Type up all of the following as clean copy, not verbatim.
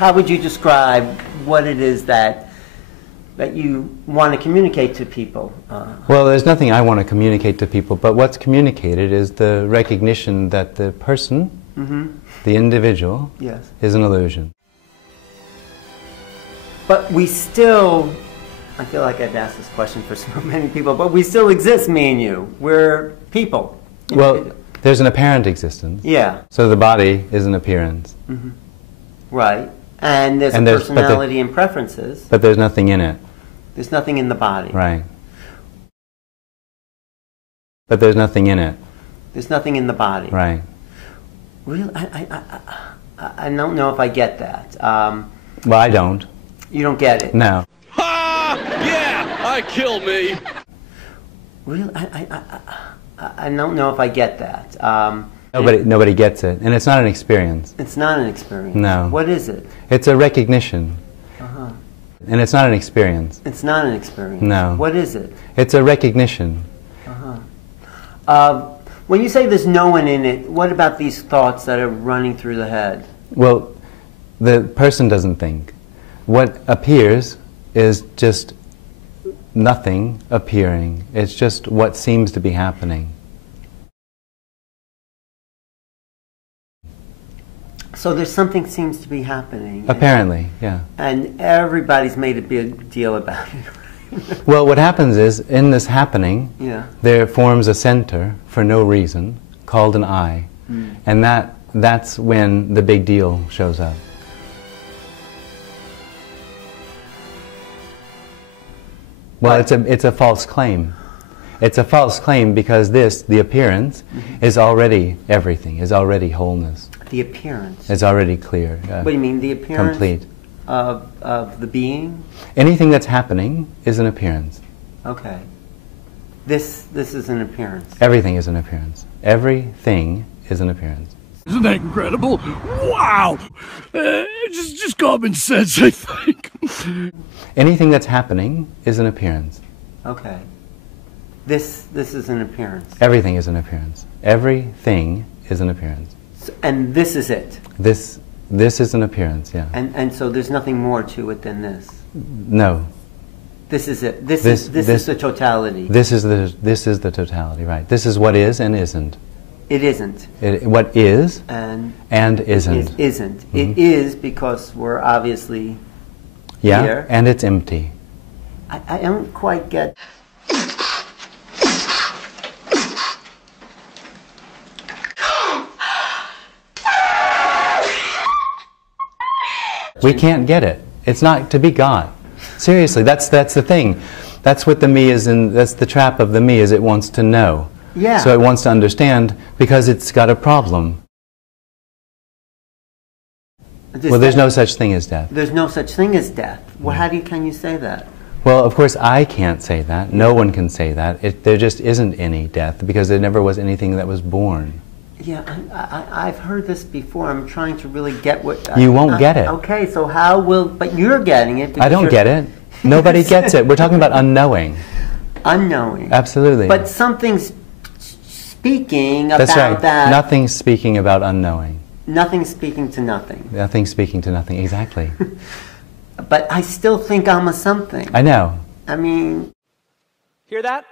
how would you describe what it is that you want to communicate to people? Well, there's nothing I want to communicate to people, but what's communicated is the recognition that the person, the individual, yes, is an illusion. But we still, I feel like I've asked this question for so many people, but we still exist, me and you. We're people. Well, there's an apparent existence. Yeah. So the body is an appearance. Right. And there's a personality and preferences. But there's nothing in it. There's nothing in the body. Right. But there's nothing in it. There's nothing in the body. Right. Really? I don't know if I get that. Well, I don't. You don't get it? No. Ha! Yeah! Kill me! Really? I don't know if I get that. Nobody gets it. And it's not an experience. It's not an experience. No. What is it? It's a recognition. And it's not an experience. It's not an experience. No. What is it? It's a recognition. When you say there's no one in it, what about these thoughts that are running through the head? Well, the person doesn't think. What appears is just nothing appearing. It's just what seems to be happening. So there's something seems to be happening. Apparently, yeah. And everybody's made a big deal about it. Well, what happens is, in this happening, Yeah. there forms a center for no reason called an I. And that's when the big deal shows up. Well, it's a false claim. It's a false claim because the appearance, is already everything, is already wholeness. The appearance. It's already clear. What do you mean, the appearance? Complete. Of the being? Anything that's happening is an appearance. Okay. This is an appearance. Everything is an appearance. Everything is an appearance. Isn't that incredible? Wow! Just common sense, I think. Anything that's happening is an appearance. Okay. This is an appearance. Everything is an appearance. Everything is an appearance. So, and this is it. This is an appearance, yeah. And so there's nothing more to it than this. No. This is it. This is the totality. This is the totality, right? This is what is and isn't. It isn't. What is and isn't. It isn't. It is because we're obviously here. And it's empty. I don't quite get. We can't get it. It's not to be got. Seriously, that's the thing. That's what the me is in. That's the trap of the me, is it wants to know. Yeah. So it wants to understand because it's got a problem. Well, there's no such thing as death. There's no such thing as death. Well, how can you say that? Well, of course, I can't say that. No one can say that. There just isn't any death because there never was anything that was born. Yeah, I've heard this before. I'm trying to really get what... You won't get it. Okay, so how will... But you're getting it. I don't get it. Nobody gets it. We're talking about unknowing. Unknowing. Absolutely. But something's speaking about That's right. that. Nothing's speaking about unknowing. Nothing's speaking to nothing. Nothing's speaking to nothing, exactly. But I still think I'm a something. I know. I mean... Hear that?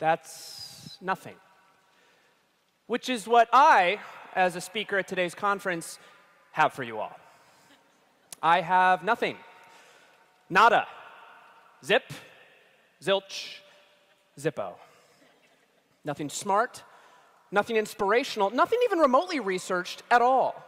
That's nothing. Which is what I, as a speaker at today's conference, have for you all. I have nothing. Nada. Zip. Zilch. Zippo. Nothing smart. Nothing inspirational. Nothing even remotely researched at all.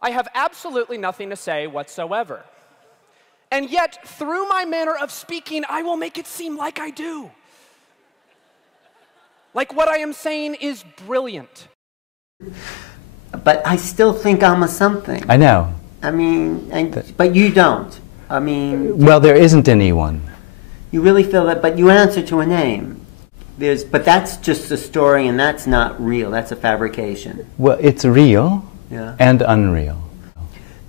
I have absolutely nothing to say whatsoever. And yet, through my manner of speaking, I will make it seem like I do. Like what I am saying is brilliant. But I still think I'm a something. I know. I mean, but you don't. I mean... Well, there isn't anyone. You really feel that, but you answer to a name. But that's just a story, and that's not real. That's a fabrication. Well, it's real and unreal.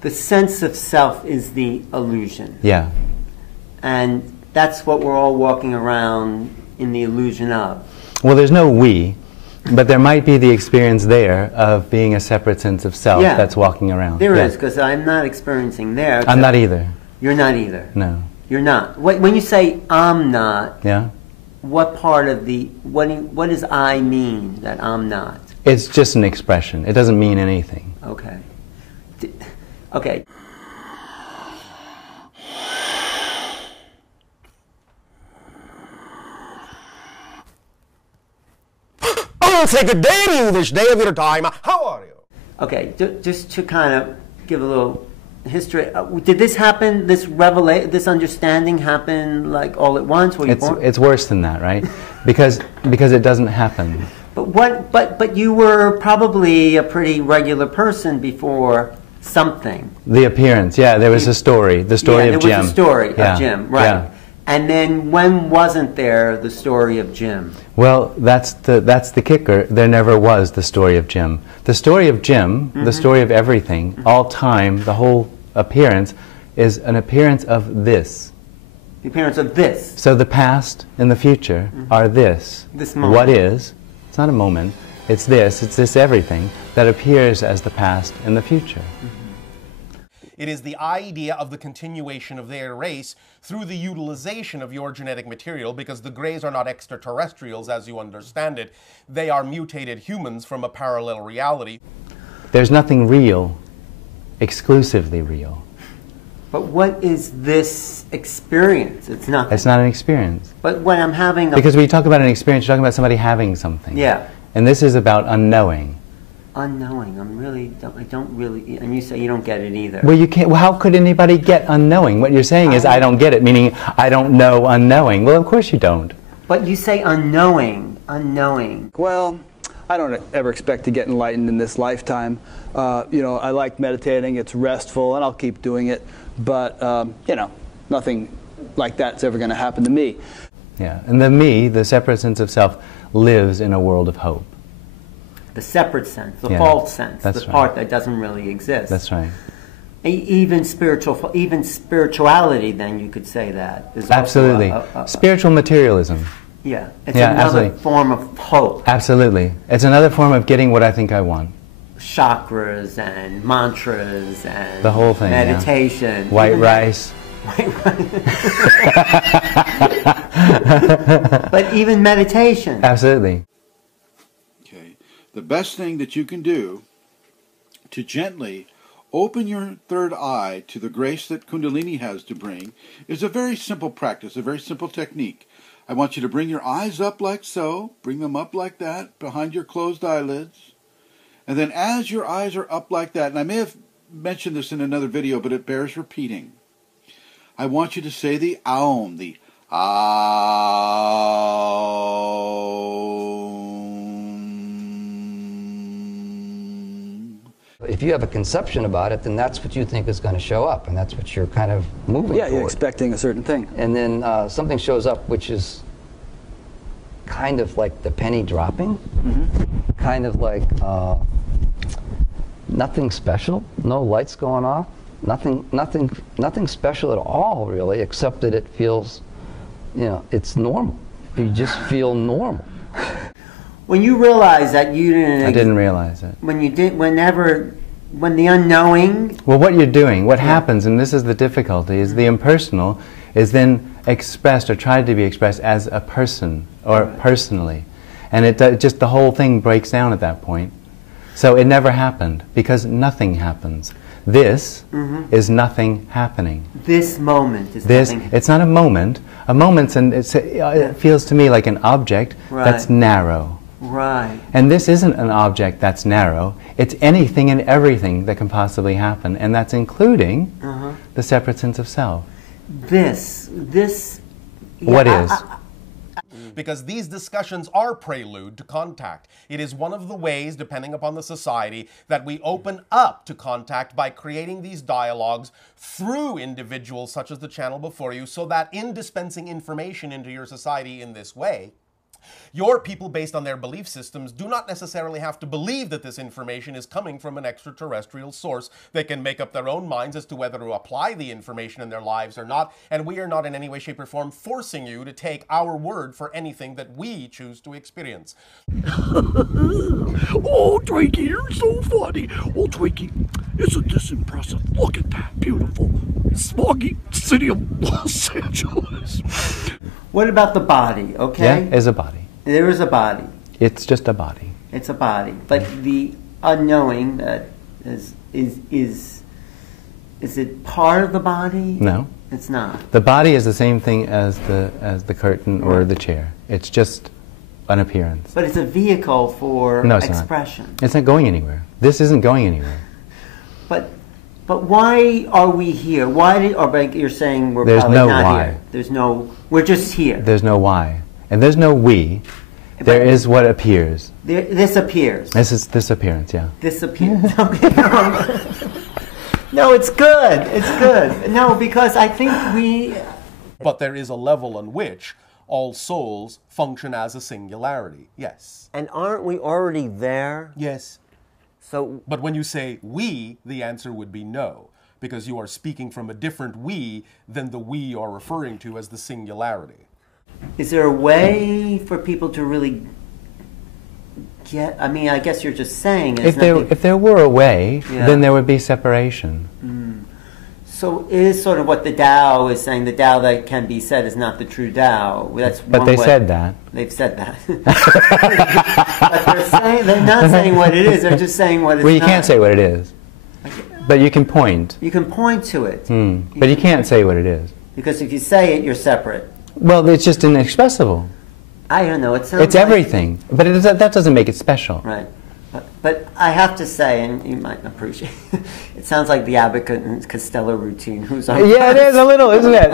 The sense of self is the illusion. Yeah. And that's what we're all walking around in the illusion of. Well, there's no we. But there might be the experience there of being a separate sense of self that's walking around. There is, because I'm not experiencing there. I'm not either. You're not either. No. You're not. When you say I'm not, Yeah? what part of what does I mean that I'm not? It's just an expression. It doesn't mean anything. Okay. Okay. I'll say good day to you this day of your time. How are you? Okay, just to kind of give a little history. Did this happen, this understanding happen like all at once? Were you born? It's worse than that, right? because it doesn't happen. But you were probably a pretty regular person before something. The appearance, yeah, there was a story. The story of Jim. There was a story of Jim, right. Yeah. And then when wasn't there the story of Jim? Well, that's the kicker. There never was the story of Jim. The story of Jim, the story of everything, all time, the whole appearance, is an appearance of this. The appearance of this. So the past and the future are this. This moment. What is? It's not a moment. It's this everything that appears as the past and the future. It is the idea of the continuation of their race through the utilization of your genetic material, because the Greys are not extraterrestrials as you understand it. They are mutated humans from a parallel reality. There's nothing real, exclusively real. But what is this experience? It's nothing. It's not an experience. But when I'm having Because when you talk about an experience, you're talking about somebody having something. Yeah. And this is about unknowing. Unknowing. I don't really, and you say you don't get it either. Well, you can't. Well, how could anybody get unknowing? What you're saying is I don't get it, meaning I don't know unknowing. Well, of course you don't. But you say unknowing. Well, I don't ever expect to get enlightened in this lifetime. You know, I like meditating. It's restful, and I'll keep doing it. But you know, nothing like that's ever going to happen to me. Yeah, and the me, the separate sense of self, lives in a world of hope. The separate sense, the false sense, the part that doesn't really exist. That's right. Even spirituality, then you could say that is Absolutely. Spiritual materialism. Yeah, it's another form of hope. Absolutely. It's another form of getting what I think I want. Chakras and mantras and the whole thing. Meditation. Yeah. White rice. But even meditation. Absolutely. Okay. The best thing that you can do to gently open your third eye to the grace that Kundalini has to bring is a very simple practice, a very simple technique. I want you to bring your eyes up like so, bring them up like that, behind your closed eyelids. And then as your eyes are up like that, and I may have mentioned this in another video, but it bears repeating, I want you to say the Aum, the Aum. If you have a conception about it, then that's what you think is going to show up, and that's what you're kind of moving Yeah, you're toward. expecting a certain thing. And then something shows up which is kind of like the penny dropping, kind of like nothing special, no lights going off, nothing special at all, really, except that it feels, you know, it's normal. You just feel normal. When you realize that you didn't... I didn't realize it. When the unknowing... Well, what you're doing, what happens, and this is the difficulty, is the impersonal is then expressed or tried to be expressed as a person or personally. And it just the whole thing breaks down at that point. So it never happened because nothing happens. This is nothing happening. This moment is nothing. It's not a moment. A moment's it feels to me like an object that's narrow. Right. And this isn't an object that's narrow. It's anything and everything that can possibly happen, and that's including the separate sense of self. This. What is? Because these discussions are prelude to contact. It is one of the ways, depending upon the society, that we open up to contact by creating these dialogues through individuals such as the channel before you, so that in dispensing information into your society in this way, Your people, based on their belief systems, do not necessarily have to believe that this information is coming from an extraterrestrial source. They can make up their own minds as to whether to apply the information in their lives or not, and we are not in any way, shape, or form forcing you to take our word for anything that we choose to experience. Oh, Twinkie, you're so funny. Oh, Twinkie, isn't this impressive? Look at that beautiful, smoggy city of Los Angeles. What about the body, okay? Yeah, is a body. There is a body. It's just a body. It's a body. But the unknowing that is it part of the body? No. It's not. The body is the same thing as the curtain or the chair. It's just an appearance. But it's a vehicle for No, it's expression. not. It's not going anywhere. This isn't going anywhere. But why are we here? Why or like you're saying we're There's probably no not why. here? There's no. We're just here. There's no why. And there's no we. There is what appears. This appears. This appearance, yeah. This appears. No, it's good. It's good. No, because I think we. But there is a level on which all souls function as a singularity. Yes. And aren't we already there? Yes. So. But when you say we, the answer would be no, because you are speaking from a different we than the we you are referring to as the singularity. Is there a way for people to really get? I mean, I guess you're just saying. If there were a way, Yeah. then there would be separation. So it is sort of what the Tao is saying. The Tao that can be said is not the true Tao. That's But one they way. said that. They've said that. But they're not saying what it is. They're just saying what it's Well, you not. can't say what it is. But you can point. You can point to it. But you can't say what it is. Because if you say it, you're separate. Well, it's just inexpressible. I don't know. It sounds It's like, everything. But that doesn't make it special. Right. But I have to say, and you might appreciate it sounds like the Abbott and Costello routine. Who's on Yeah, first? it is a little, isn't it?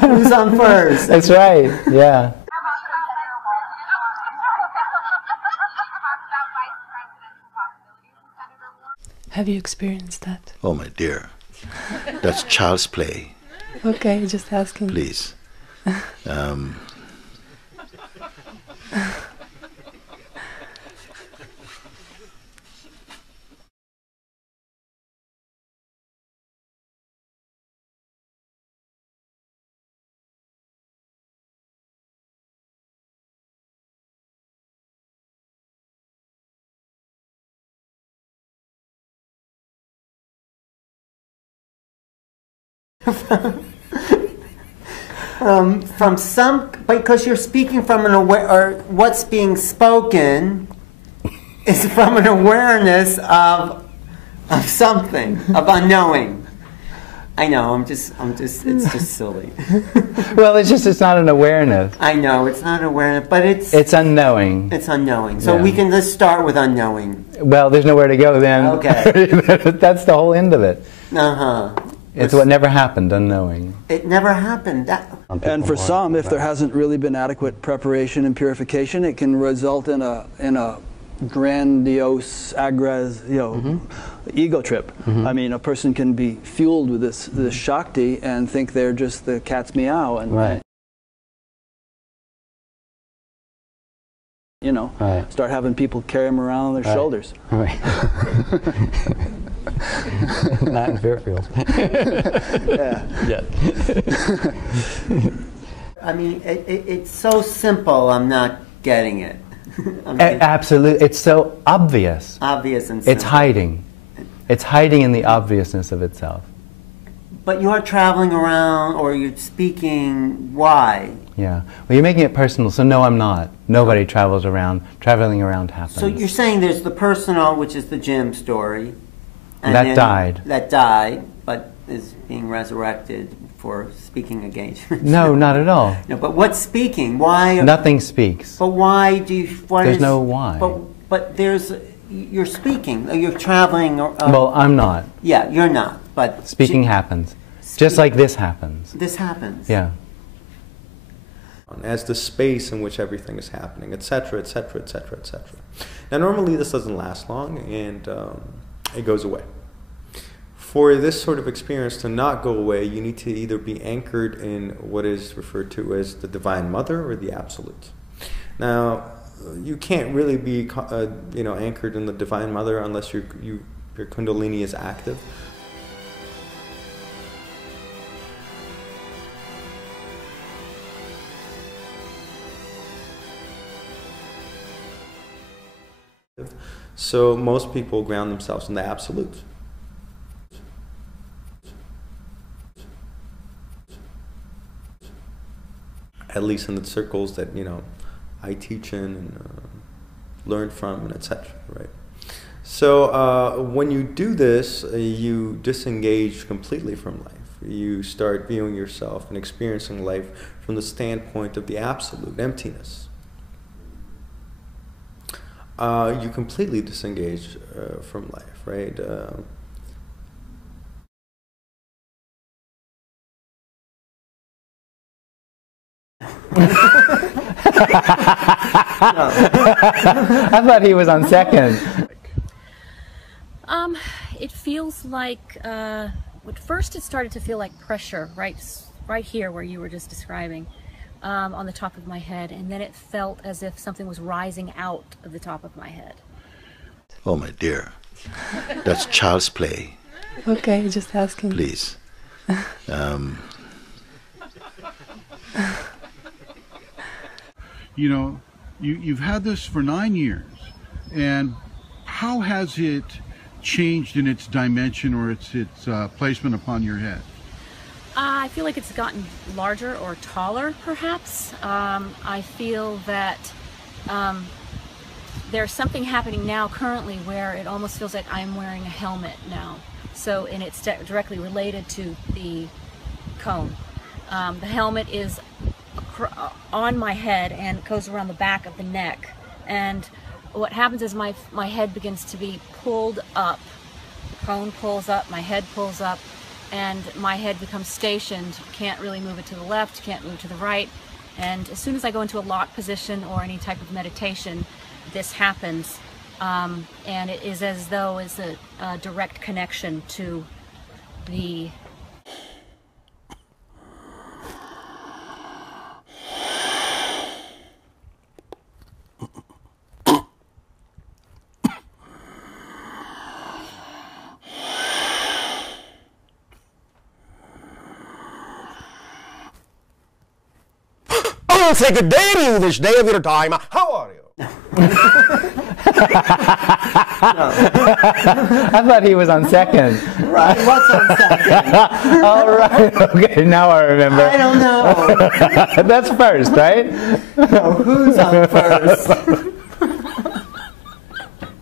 Who's on first? That's right, yeah. Have you experienced that? Oh, my dear. That's child's play. Okay, just asking. Please. From some, because you're speaking from an aware, or what's being spoken is from an awareness of something, of unknowing. I know, it's just silly. Well, it's not an awareness. I know, it's not awareness, but it's unknowing. It's unknowing. So Yeah. we can just start with unknowing. Well, there's nowhere to go then. Okay. That's the whole end of it. Uh-huh. It's what never happened, unknowing. It never happened. And for some, if there hasn't really been adequate preparation and purification, it can result in a grandiose, ego trip. I mean, a person can be fueled with this Shakti and think they're just the cat's meow, and start having people carry them around on their shoulders. Right. Not in Fairfield. Yeah. I mean, it's so simple, I'm not getting it. Absolutely. It's so obvious. Obvious and simple. It's hiding. It's hiding in the obviousness of itself. But you're traveling around, or you're speaking, why? Yeah. Well, you're making it personal, so no, I'm not. Nobody travels around. Traveling around happens. So you're saying there's the personal, which is the Jim story. And That then died. That died, but is being resurrected for speaking engagements. No, not at all. No, but what's speaking? Why? Nothing speaks. But why do you? There's no why. But you're speaking. You're traveling. Well, I'm not. Yeah, you're not. But Speaking happens. Just like this happens. This happens. Yeah. As the space in which everything is happening, etc., etc., etc., etc. Now, normally this doesn't last long, and it goes away. For this sort of experience to not go away, you need to either be anchored in what is referred to as the Divine Mother or the Absolute. Now, you can't really be anchored in the Divine Mother unless your Kundalini is active. So most people ground themselves in the Absolute. At least in the circles that I teach in and learn from, and etc. Right. So when you do this, you disengage completely from life. You start viewing yourself and experiencing life from the standpoint of the absolute emptiness. You completely disengage from life, right? I thought he was on second. It feels like, at first it started to feel like pressure, right here where you were just describing, on the top of my head, and then it felt as if something was rising out of the top of my head. Oh, my dear. That's child's play. Okay, just asking. Please. You know, you've had this for 9 years, and how has it changed in its dimension or its placement upon your head? I feel like it's gotten larger or taller, perhaps. I feel that there's something happening now currently where it almost feels like I'm wearing a helmet now. So, and it's directly related to the cone. The helmet is on my head and goes around the back of the neck. And what happens is my head begins to be pulled up. The cone pulls up, my head pulls up, and my head becomes stationed. Can't really move it to the left, can't move to the right. And as soon as I go into a lock position or any type of meditation, this happens. And it is as though it's a direct connection to the I'll say good day to you this day of your time. How are you? I thought he was on second. Right, what's on second? All right, okay, now I remember. I don't know. That's first, right? No, who's on first?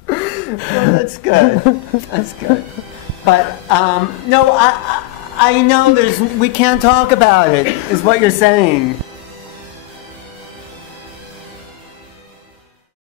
Well, that's good. That's good. But no, I know we can't talk about it, is what you're saying.